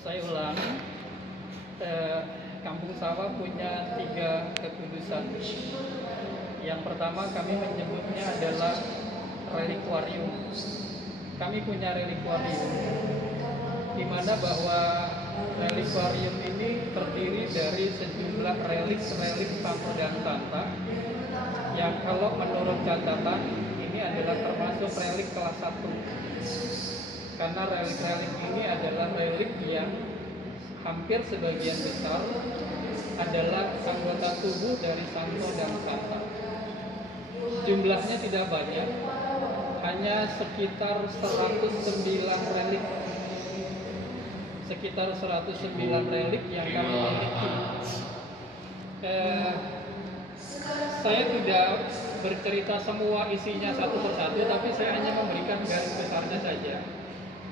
Saya ulang, Kampung Sawah punya 3 kekudusan. Yang pertama kami menyebutnya adalah relikuarium. Kami punya relikuarium, di mana bahwa relikuarium ini terdiri dari sejumlah relik-relik Santo dan Santa yang kalau menurut catatan ini adalah termasuk relik kelas 1. Karena relik-relik ini adalah relik yang hampir sebagian besar adalah anggota tubuh dari Santo dan Santa. Jumlahnya tidak banyak, hanya sekitar 109 relik. Sekitar 109 relik yang kami miliki. Saya tidak bercerita semua isinya satu persatu, tapi saya hanya memberikan garis besarnya saja.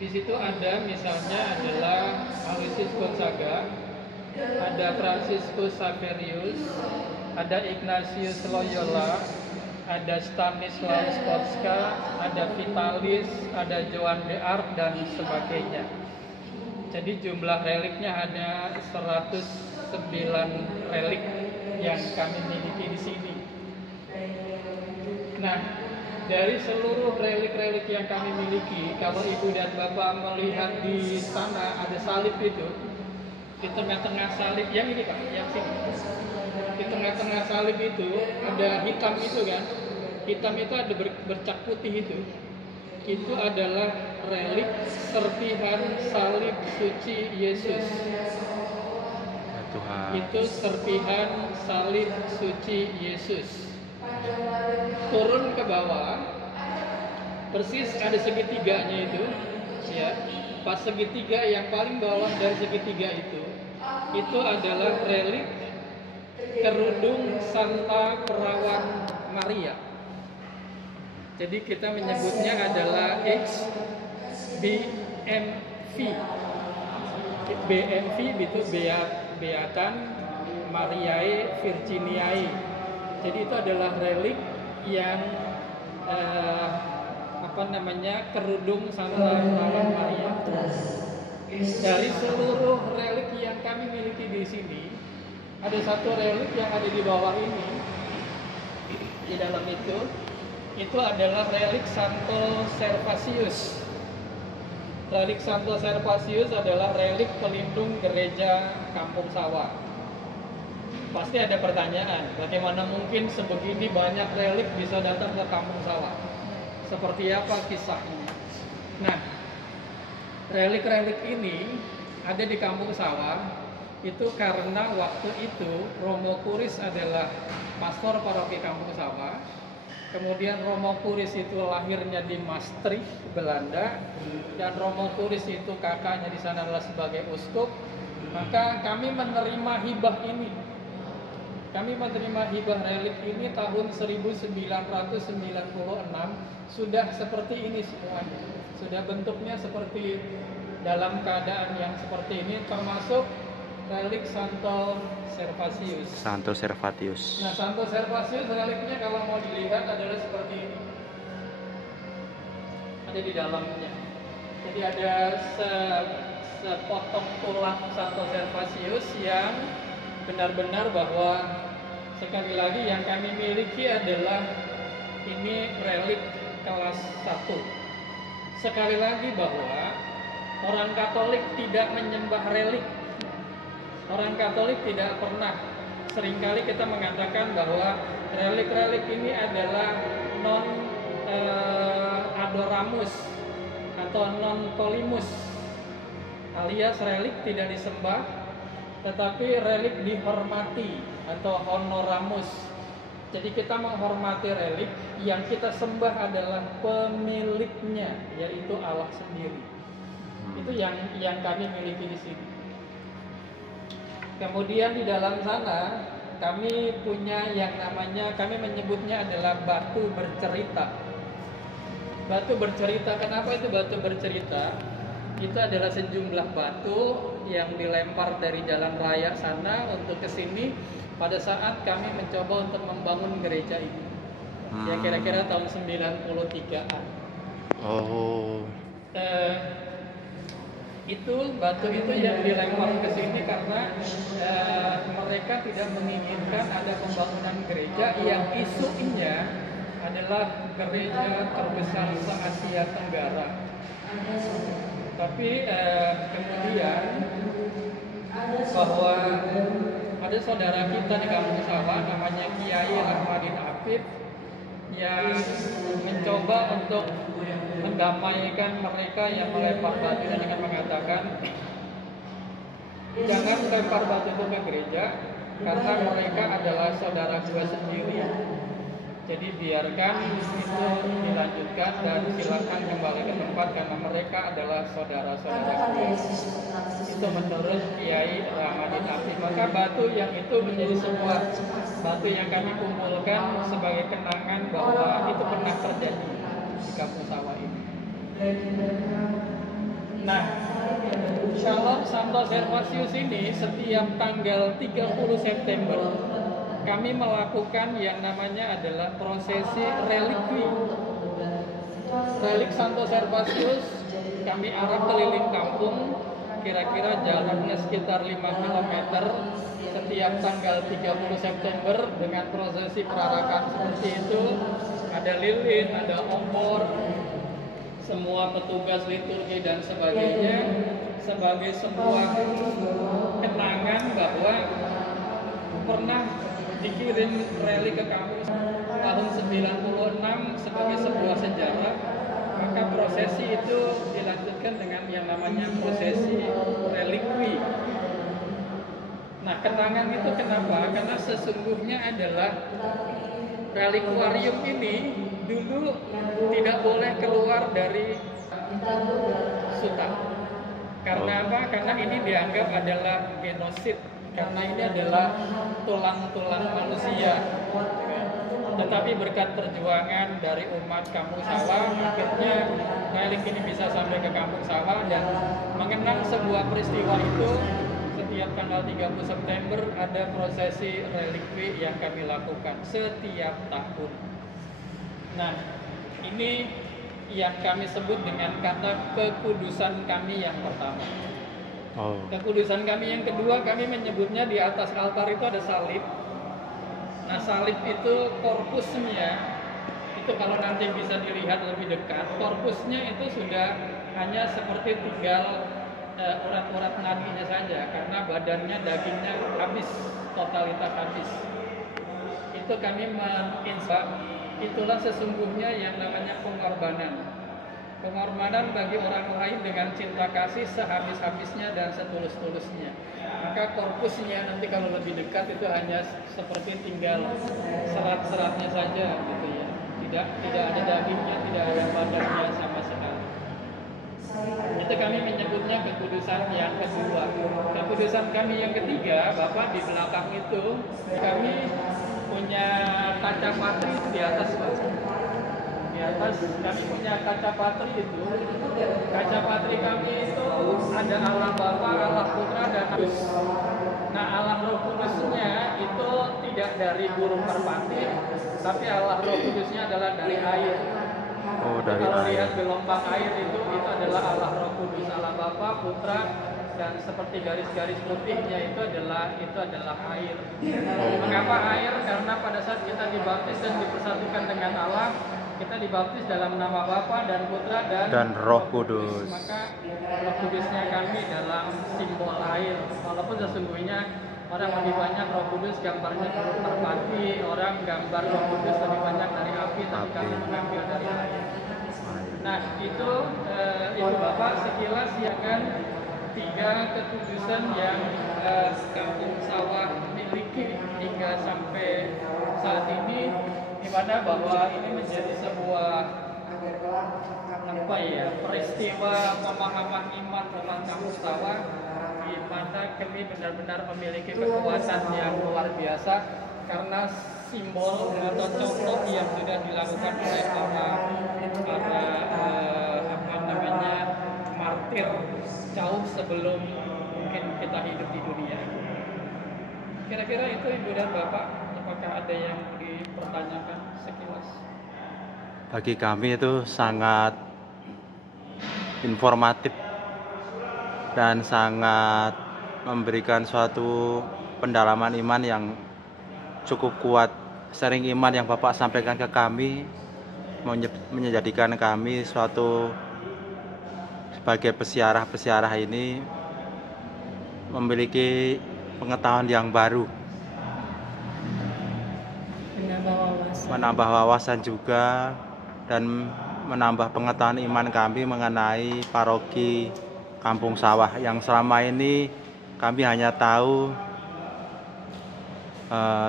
Di situ ada misalnya adalah Aloysius Gonzaga, ada Franciscus Xaverius, ada Ignatius Loyola, ada Stanislaus Kotska, ada Vitalis, ada Joan de Arc dan sebagainya. Jadi jumlah reliknya hanya 109 relik yang kami miliki di sini. Nah, dari seluruh relik-relik yang kami miliki, kalau ibu dan bapak melihat di sana ada salib itu, di tengah-tengah salib, yang ini pak, yang sini, di tengah-tengah salib itu ada hitam itu kan, hitam itu ada bercak putih itu adalah relik serpihan salib suci Yesus. Tuhan. Itu serpihan salib suci Yesus. Turun ke bawah, persis ada segitiganya itu, ya. Pas segitiga yang paling bawah dari segitiga itu adalah relik kerudung Santa Perawan Maria. Jadi kita menyebutnya adalah XBMV. BMV itu Beatan Mariae Virginiae. Jadi itu adalah relik yang kerudung Santa Perawan Maria. Dari seluruh relik yang kami miliki di sini, ada satu relik yang ada di bawah ini. Di dalam itu adalah relik Santo Servatius. Relik Santo Servatius adalah relik pelindung gereja Kampung Sawah. Pasti ada pertanyaan, bagaimana mungkin sebegini banyak relik bisa datang ke Kampung Sawah? Seperti apa kisahnya? Nah, relik-relik ini ada di Kampung Sawah itu karena waktu itu Romo Kuris adalah pastor paroki Kampung Sawah. Kemudian Romo Kuris itu lahirnya di Maastricht, Belanda, dan Romo Kuris itu kakaknya di sana adalah sebagai uskup. Maka kami menerima hibah ini. Kami menerima hibah relik ini tahun 1996, sudah seperti ini semuanya. Sudah bentuknya seperti dalam keadaan yang seperti ini, termasuk relik Santo Servatius. Santo Servatius. Nah, Santo Servatius reliknya kalau mau dilihat adalah seperti ini. Ada di dalamnya. Jadi ada sepotong tulang Santo Servatius yang benar-benar bahwa sekali lagi yang kami miliki adalah ini relik kelas 1. Sekali lagi bahwa orang Katolik tidak menyembah relik. Orang Katolik tidak pernah, seringkali kita mengatakan bahwa relik-relik ini adalah non adoramus atau non colimus, alias relik tidak disembah, tetapi relik dihormati atau honoramus. Jadi kita menghormati relik, yang kita sembah adalah pemiliknya, yaitu Allah sendiri. Itu yang kami miliki di sini. Kemudian di dalam sana kami punya yang namanya, kami menyebutnya adalah batu bercerita. Batu bercerita, kenapa itu batu bercerita? Itu adalah sejumlah batu yang dilempar dari jalan raya sana untuk ke sini pada saat kami mencoba untuk membangun gereja ini. Ya kira-kira tahun 93-an. Oh. itu batu itu yang dilempar ke sini karena mereka tidak menginginkan ada pembangunan gereja yang isunya adalah gereja terbesar se-Asia Tenggara. Tapi kemudian bahwa ada saudara kita di Kampung Sawah namanya Kiai Rahmadin Afif yang mencoba untuk mendamaikan mereka yang melempar batu dengan mengatakan jangan lempar batu itu ke gereja karena mereka adalah saudara gua sendiri. Jadi biarkan itu dilanjutkan dan silakan kembali ke tempat karena mereka adalah saudara-saudara gua. Itu menurut Kiai Rahmadin Afif. Maka batu yang itu menjadi sebuah batu yang kami kumpulkan sebagai kenangan bahwa itu pernah terjadi di Kampung Sawah ini. Nah, Shalom Santo Servatius ini setiap tanggal 30 September kami melakukan yang namanya adalah prosesi relikwi. Relik Santo Servatius kami arah keliling kampung, kira-kira jaraknya sekitar 5 km setiap tanggal 30 September dengan prosesi perarakan seperti itu. Ada lilin, ada obor, semua petugas liturgi dan sebagainya sebagai sebuah kenangan bahwa pernah dikirim relik ke kampung tahun 96 sebagai sebuah sejarah. Maka prosesi itu dilanjutkan dengan yang namanya prosesi relikwi. Nah, kenangan itu kenapa? Karena sesungguhnya adalah relikuarium ini dulu tidak boleh keluar dari Suta. Karena apa? Karena ini dianggap adalah genosid. Karena ini adalah tulang-tulang manusia. Tetapi berkat perjuangan dari umat Kampung Sawah, akhirnya relik ini bisa sampai ke Kampung Sawah dan mengenang sebuah peristiwa itu. Setiap tanggal 30 September ada prosesi relikwi yang kami lakukan setiap tahun. Nah, ini yang kami sebut dengan kata kekudusan kami yang pertama. Kekudusan kami yang kedua, kami menyebutnya di atas altar itu ada salib. Nah, salib itu korpusnya, itu kalau nanti bisa dilihat lebih dekat, korpusnya itu sudah hanya seperti tinggal urat-urat nadinya saja, karena badannya, dagingnya habis, totalitas habis. Itu kami menginspirasi, itulah sesungguhnya yang namanya pengorbanan. Pengorbanan bagi orang lain dengan cinta kasih sehabis-habisnya dan setulus-tulusnya. Maka korpusnya nanti kalau lebih dekat itu hanya seperti tinggal serat-seratnya saja gitu ya. Tidak ada dagingnya, tidak ada badannya sama sekali. Itu kami menyebutnya kekudusan yang kedua. Kekudusan kami yang ketiga, Bapak di belakang itu kami punya kaca patri di atas, Pak. Di atas kami punya kaca patri itu. Kaca patri kami itu ada Allah Bapa, Allah Putra dan Kudus. Nah, Allah Roh Kudusnya itu tidak dari burung merpati, tapi Allah Roh Kudusnya adalah dari air. Kalau lihat gelombang air itu adalah Allah Roh Kudus, Allah Bapa, Putra, dan seperti garis-garis putihnya itu adalah air. Mengapa air? Karena pada saat kita dibaptis dan dipersatukan dengan Allah, kita dibaptis dalam nama Bapa dan Putra dan Roh Kudus. Maka Roh Kudusnya kami dalam simbol air. Walaupun sesungguhnya orang lebih banyak Roh Kudus gambarnya merpati, orang gambar Roh Kudus lebih banyak dari api, tapi kami mengambil dari air. Nah, itu Bapak sekilas ya kan 3 kekudusan yang Kampung Sawah miliki hingga sampai saat ini, di mana bahwa ini menjadi sebuah peristiwa pemahaman iman tentang Kampung Sawah, di mana kami benar-benar memiliki kekuatan yang luar biasa karena simbol atau contoh yang sudah dilakukan oleh para martir jauh sebelum mungkin kita hidup di dunia. Kira-kira itu Ibu dan Bapak, apakah ada yang dipertanyakan sekilas? Bagi kami itu sangat informatif dan sangat memberikan suatu pendalaman iman yang cukup kuat. Sharing iman yang Bapak sampaikan ke kami menjadikan kami suatu sebagai pesiarah ini memiliki pengetahuan yang baru, menambah wawasan juga, dan menambah pengetahuan iman kami mengenai paroki Kampung Sawah yang selama ini kami hanya tahu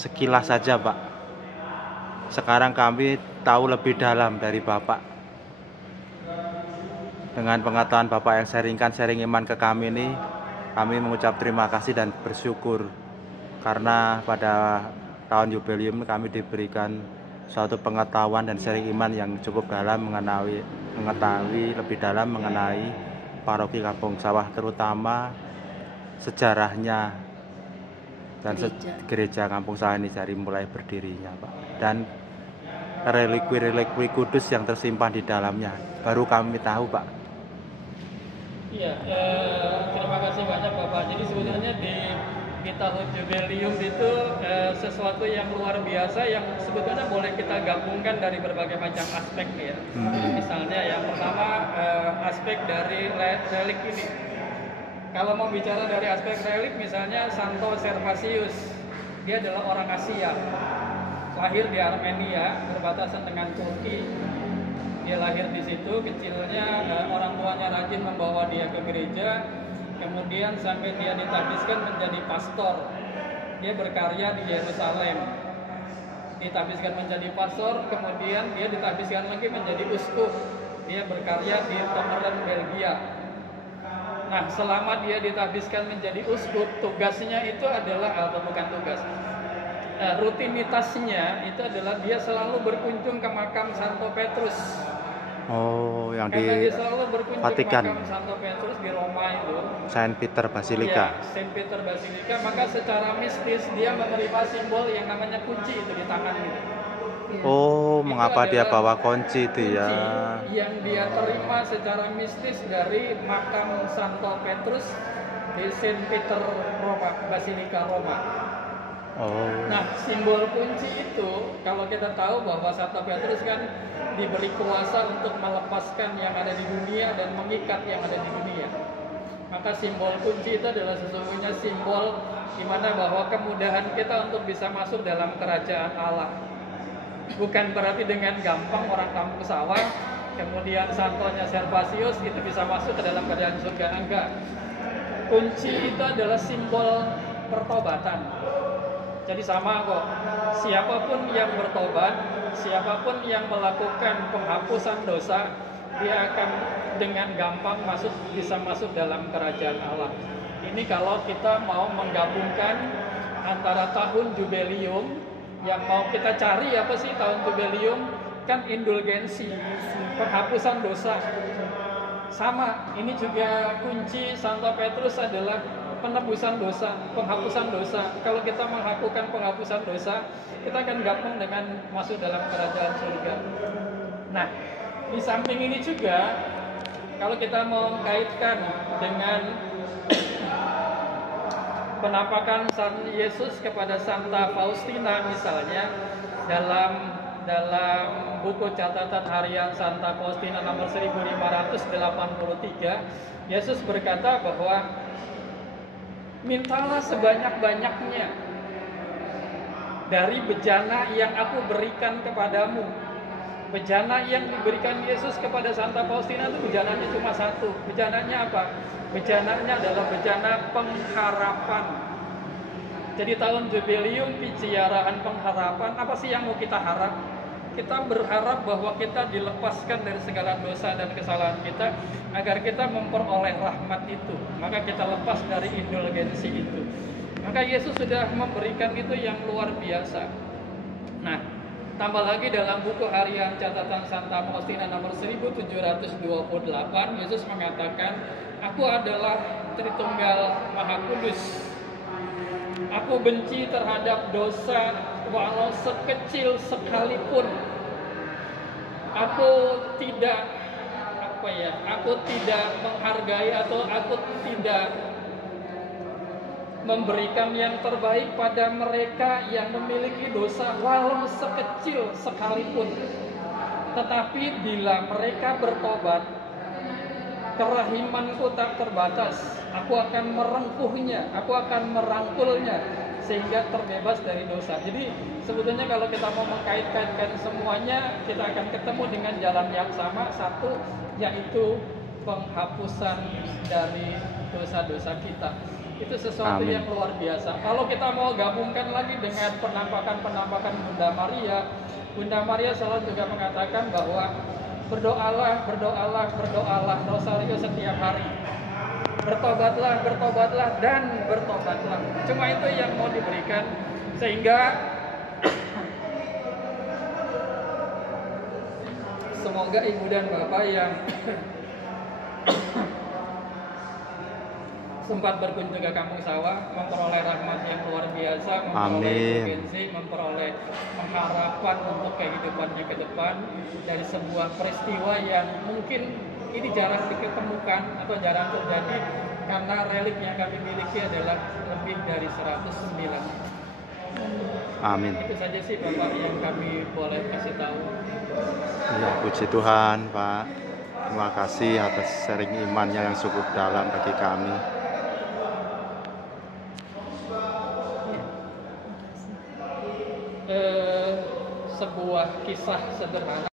sekilas saja, Pak. Sekarang kami tahu lebih dalam dari Bapak. Dengan pengetahuan Bapak yang sharing iman ke kami ini, kami mengucap terima kasih dan bersyukur karena pada tahun jubileum kami diberikan suatu pengetahuan dan sharing iman yang cukup dalam mengetahui lebih dalam mengenai paroki Kampung Sawah, terutama sejarahnya dan gereja Kampung Sawah ini dari mulai berdirinya, Pak, dan relikwi kudus yang tersimpan di dalamnya baru kami tahu, Pak. Iya, terima kasih banyak Bapak. Jadi sebenarnya di tahun jubileum itu sesuatu yang luar biasa yang sebetulnya boleh kita gabungkan dari berbagai macam aspek ya. Misalnya yang pertama aspek dari relik ini. Kalau mau bicara dari aspek relik, misalnya Santo Servatius, dia adalah orang Asia, lahir di Armenia, berbatasan dengan Turki. Dia lahir di situ, kecilnya orang tuanya rajin membawa dia ke gereja, kemudian sampai dia ditabiskan menjadi pastor. Dia berkarya di Yerusalem, ditabiskan menjadi pastor, kemudian dia ditabiskan lagi menjadi uskup. Dia berkarya di Tongeren, Belgia. Nah, selama dia ditabiskan menjadi uskup, tugasnya itu adalah, atau bukan tugas, rutinitasnya itu adalah dia selalu berkunjung ke makam Santo Petrus. Oh, yang karena di dia selalu berkunjung Vatikan, makam Santo Petrus di Roma itu, Saint Peter Basilica. ya, Saint Peter Basilica. Maka secara mistis dia menerima simbol yang namanya kunci itu di tangan gitu. Oh, Itu mengapa dia adalah bawa kunci itu ya? kunci yang dia terima secara mistis dari makam Santo Petrus di Saint Peter Roma, Basilica Roma. Oh. Nah, simbol kunci itu kalau kita tahu bahwa Santo Petrus kan diberi kuasa untuk melepaskan yang ada di dunia dan mengikat yang ada di dunia. Maka simbol kunci itu adalah sesungguhnya simbol di mana bahwa kemudahan kita untuk bisa masuk dalam kerajaan Allah. Bukan berarti dengan gampang orang Kampung Sawah, kemudian Santonya Servatius itu bisa masuk ke dalam kerajaan surga, enggak. Kunci itu adalah simbol pertobatan. Jadi sama kok, siapapun yang bertobat, siapapun yang melakukan penghapusan dosa, dia akan dengan gampang bisa masuk dalam kerajaan Allah. Ini kalau kita mau menggabungkan antara tahun jubileum, yang mau kita cari apa sih tahun jubileum? Kan indulgensi, penghapusan dosa. Sama, ini juga kunci Santo Petrus adalah penebusan dosa, penghapusan dosa. Kalau kita melakukan penghapusan dosa, kita akan gampang dengan masuk dalam kerajaan surga. Nah, di samping ini juga, kalau kita mau kaitkan dengan penampakan San Yesus kepada Santa Faustina misalnya, dalam buku catatan harian Santa Faustina nomor 1583, Yesus berkata bahwa mintalah sebanyak-banyaknya dari bejana yang aku berikan kepadamu. Bejana yang diberikan Yesus kepada Santa Faustina itu bejananya cuma satu. Bejananya apa? Bejananya adalah bejana pengharapan. Jadi tahun jubileum pijiaraan pengharapan, apa sih yang mau kita harap? Kita berharap bahwa kita dilepaskan dari segala dosa dan kesalahan kita, agar kita memperoleh rahmat itu. Maka kita lepas dari indulgensi itu. Maka Yesus sudah memberikan itu yang luar biasa. Nah, tambah lagi dalam buku harian catatan Santa Faustina nomor 1728, Yesus mengatakan, aku adalah Tritunggal Maha Kudus. Aku benci terhadap dosa walau sekecil sekalipun. Aku tidak apa ya, aku tidak menghargai atau aku tidak memberikan yang terbaik pada mereka yang memiliki dosa walau sekecil sekalipun. Tetapi bila mereka bertobat, kerahimanku tak terbatas. Aku akan merengkuhnya, aku akan merangkulnya sehingga terbebas dari dosa. Jadi sebetulnya kalau kita mau mengkait-kaitkan semuanya, kita akan ketemu dengan jalan yang sama, satu yaitu penghapusan dari dosa-dosa kita. Itu sesuatu Amin. yang luar biasa. Kalau kita mau gabungkan lagi dengan penampakan-penampakan Bunda Maria, Bunda Maria selalu juga mengatakan bahwa berdoalah, berdoalah, berdoalah rosario setiap hari. Bertobatlah, bertobatlah, dan bertobatlah. Cuma itu yang mau diberikan, sehingga semoga Ibu dan Bapak yang sempat berkunjung ke Kampung Sawah memperoleh rahmat yang luar biasa, memperoleh provinsi, memperoleh pengharapan untuk kehidupannya ke depan dari sebuah peristiwa yang mungkin ini jarang diketemukan atau jarang terjadi, karena relik yang kami miliki adalah lebih dari 109. Amin. Itu saja sih Bapak yang kami boleh kasih tahu. Ya, puji Tuhan, Pak. Terima kasih atas sharing imannya yang cukup dalam bagi kami. Sebuah kisah sederhana.